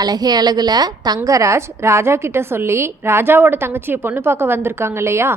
அழகே அழகுல தங்கராஜ் ராஜா கிட்ட சொல்லி ராஜாவோட தங்கச்சியை பொண்ணு பார்க்க வந்திருக்காங்க இல்லையா,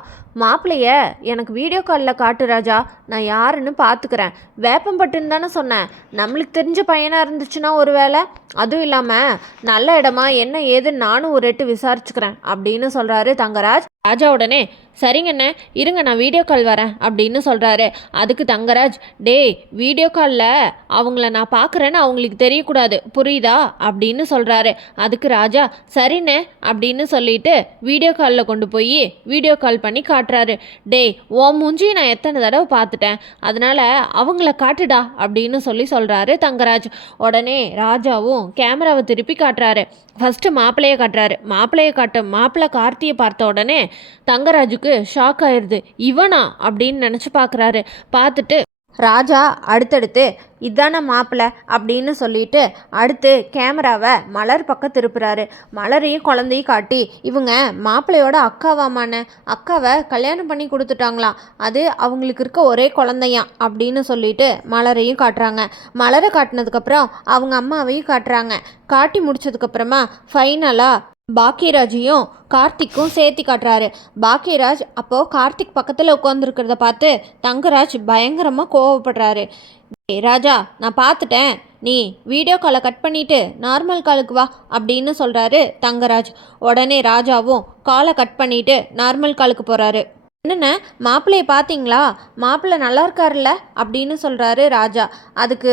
மாப்பிள்ளைய எனக்கு வீடியோ காலில் காட்டு ராஜா, நான் யாருன்னு பார்த்துக்கிறேன். வேப்பம்பட்டுன்னு தானே சொன்னேன், நம்மளுக்கு தெரிஞ்ச பையனாக இருந்துச்சுன்னா ஒரு வேளை, அதுவும் இல்லாமல் நல்ல இடமா என்ன ஏதுன்னு நானும் ஒரு எட்டு விசாரிச்சுக்கிறேன் அப்படின்னு சொல்கிறாரு தங்கராஜ். ராஜா உடனே சரிங்கண்ணே இருங்க நான் வீடியோ கால் வரேன் அப்படின்னு சொல்கிறாரு. அதுக்கு தங்கராஜ், டேய் வீடியோ காலில் அவங்கள நான் பார்க்குறேன்னு அவங்களுக்கு தெரியக்கூடாது புரியுதா அப்படின்னு சொல்கிறாரு. அதுக்கு ராஜா சரிண்ணே அப்படின்னு சொல்லிட்டு வீடியோ காலில் கொண்டு போய் வீடியோ கால் பண்ணி காட்டுறாரு. டேய் ஓ மூஞ்சி நான் எத்தனை தடவை பார்த்துட்டேன், அதனால் அவங்கள காட்டுடா அப்படின்னு சொல்கிறாரு தங்கராஜ். உடனே ராஜாவும் கேமராவை திருப்பி காட்டுறாரு. ஃபஸ்ட்டு மாப்பிள்ளையை காட்டுறாரு. மாப்பிள்ளை கார்த்தியை பார்த்த உடனே தங்கராஜுக்கு ஷாக் ஆயிடுது. இவனா அப்படின்னு நினச்சி பார்க்குறாரு. பார்த்துட்டு ராஜா அடுத்தடுத்து இதான மாப்பிள்ளை அப்படின்னு சொல்லிட்டு அடுத்து கேமராவை மலர் பக்கம் திருப்புறாரு. மலரையும் குழந்தையும் காட்டி இவங்க மாப்பிள்ளையோட அக்காவாமான அக்காவை கல்யாணம் பண்ணி கொடுத்துட்டாங்களாம், அது அவங்களுக்கு இருக்க ஒரே குழந்தையாம் அப்படின்னு சொல்லிட்டு மலரையும் காட்டுறாங்க. மலரை காட்டினதுக்கப்புறம் அவங்க அம்மாவையும் காட்டுறாங்க. காட்டி முடிச்சதுக்கப்புறமா ஃபைனலாக பாக்கியராஜையும் கார்த்திக்கும் சேர்த்தி காட்டுறாரு. பாக்கியராஜ் அப்போது கார்த்திக் பக்கத்தில் உட்காந்துருக்கிறத பார்த்து தங்கராஜ் பயங்கரமாக கோவப்படுறாரு. ராஜா நான் பார்த்துட்டேன், நீ வீடியோ காலை கட் பண்ணிவிட்டு நார்மல் காலுக்கு வா அப்படின்னு சொல்கிறாரு தங்கராஜ். உடனே ராஜாவும் காலை கட் பண்ணிவிட்டு நார்மல் காலுக்கு போகிறாரு. என்னென்ன மாப்பிள்ளையை பார்த்தீங்களா, மாப்பிள்ளை நல்லா இருக்காருல்ல அப்படின்னு சொல்கிறாரு ராஜா. அதுக்கு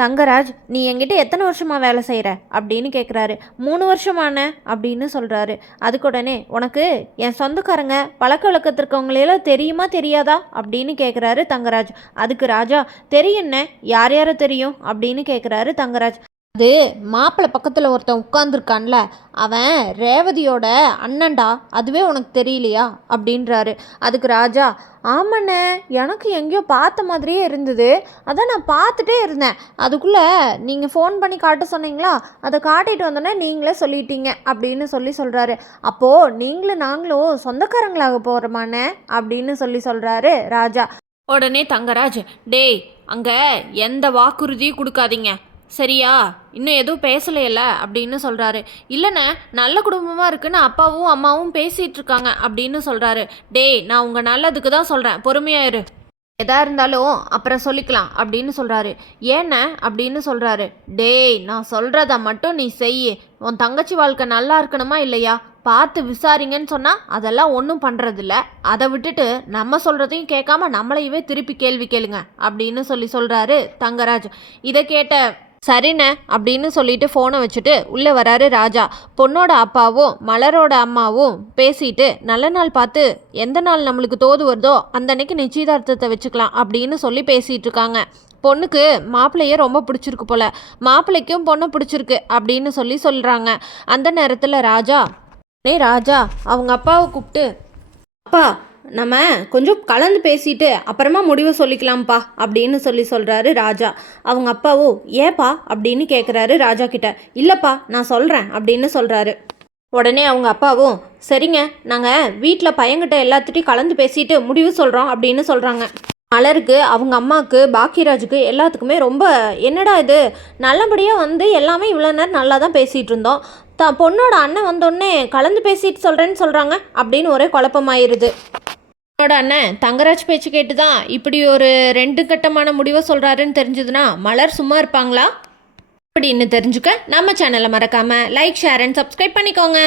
தங்கராஜ், நீ என்கிட்ட எத்தனை வருஷமாக வேலை செய்கிற அப்படின்னு கேட்குறாரு. 3 வருஷமான அப்படின்னு சொல்கிறாரு. அதுக்கு உடனே உனக்கு என் சொந்தக்காரங்க பழக்க வழக்கத்திற்கவங்களையெல்லாம் தெரியுமா தெரியாதா அப்படின்னு கேட்குறாரு தங்கராஜ். அதுக்கு ராஜா தெரியும்னே, யார் யாரை தெரியும் அப்படின்னு கேட்குறாரு தங்கராஜ். அது மாப்பிள்ளை பக்கத்தில் ஒருத்தன் உட்காந்துருக்கான்ல, அவன் ரேவதியோட அண்ணன்டா, அதுவே உனக்கு தெரியலையா அப்படின்றாரு. அதுக்கு ராஜா, ஆமாண்ணே எனக்கு எங்கேயோ பார்த்த மாதிரியே இருந்தது, அதான் நான் பார்த்துட்டே இருந்தேன், அதுக்குள்ளே நீங்கள் ஃபோன் பண்ணி காட்ட சொன்னீங்களா, அதை காட்டிட்டு வந்தோன்னே நீங்களே சொல்லிட்டீங்க அப்படின்னு சொல்கிறாரு. அப்போது நீங்களும் நாங்களும் சொந்தக்காரங்களாக போகிறோமாண்ணே அப்படின்னு சொல்கிறாரு ராஜா. உடனே தங்கராஜ், டேய் அங்கே எந்த வாக்குறுதியும் கொடுக்காதீங்க சரியா, இன்னும் எதுவும் பேசலையில்ல அப்படின்னு சொல்கிறாரு. இல்லைண்ணே நல்ல குடும்பமாக இருக்குன்னு அப்பாவும் அம்மாவும் பேசிகிட்டு இருக்காங்க அப்படின்னு சொல்கிறாரு. டேய் நான் உங்கள் நல்லதுக்கு தான் சொல்கிறேன், பொறுமையாயிரு, எதா இருந்தாலும் அப்புறம் சொல்லிக்கலாம் அப்படின்னு சொல்கிறாரு. ஏண்ணே அப்படின்னு சொல்கிறாரு. டேய் நான் சொல்கிறத மட்டும் நீ செய், உன் தங்கச்சி வாழ்க்கை நல்லா இருக்கணுமா இல்லையா, பார்த்து விசாரிங்கன்னு சொன்னால் அதெல்லாம் ஒன்றும் பண்ணுறதில்ல, அதை விட்டுட்டு நம்ம சொல்கிறதையும் கேட்காம நம்மளையவே திருப்பி கேள்வி கேளுங்க அப்படின்னு சொல்கிறாரு தங்கராஜ். இதை கேட்ட சரிண்ணே அப்படின்னு சொல்லிட்டு ஃபோனை வச்சுட்டு உள்ளே வராரு ராஜா. பொண்ணோட அப்பாவும் மலரோட அம்மாவும் பேசிட்டு நல்ல நாள் பார்த்து எந்த நாள் நம்மளுக்கு தோது வருதோ அந்த அன்னைக்கு நிச்சயதார்த்தத்தை வச்சுக்கலாம் அப்படின்னு பேசிகிட்டு இருக்காங்க. பொண்ணுக்கு மாப்பிள்ளையே ரொம்ப பிடிச்சிருக்கு போல, மாப்பிள்ளைக்கும் பொண்ணை பிடிச்சிருக்கு அப்படின்னு சொல்கிறாங்க. அந்த நேரத்தில் ராஜா அவங்க அப்பாவை கூப்பிட்டு, அப்பா நம்ம கொஞ்சம் கலந்து பேசிட்டு அப்புறமா முடிவை சொல்லிக்கலாம்ப்பா அப்படின்னு சொல்கிறாரு ராஜா. அவங்க அப்பாவும் ஏப்பா அப்படின்னு கேட்குறாரு ராஜா கிட்ட. இல்லைப்பா நான் சொல்கிறேன் அப்படின்னு சொல்கிறாரு. உடனே அவங்க அப்பாவும் சரிங்க நாங்கள் வீட்டில் பையன்கிட்ட எல்லாத்துட்டையும் கலந்து பேசிட்டு முடிவு சொல்கிறோம் அப்படின்னு சொல்கிறாங்க. மலருக்கு அவங்க அம்மாவுக்கு பாக்கியராஜுக்கு எல்லாத்துக்குமே ரொம்ப என்னடா இது, நல்லபடியாக எல்லாமே இவ்வளோ நேரம் நல்லா தான் பேசிகிட்டு இருந்தோம், பொண்ணோட அண்ணன் வந்தோடனே கலந்து பேசிட்டு சொல்கிறேன்னு சொல்கிறாங்க அப்படின்னு ஒரே குழப்பமாயிருது. பொண்ணோட அண்ணன் தங்கராஜ் பேச்சு கேட்டு தான் இப்படி ஒரு 2 கட்டமான முடிவை சொல்கிறாருன்னு தெரிஞ்சதுன்னா மலர் சும்மா இருப்பாங்களா அப்படின்னு தெரிஞ்சுக்க நம்ம சேனலை மறக்காமல் லைக், ஷேர் அண்ட் சப்ஸ்கிரைப் பண்ணிக்கோங்க.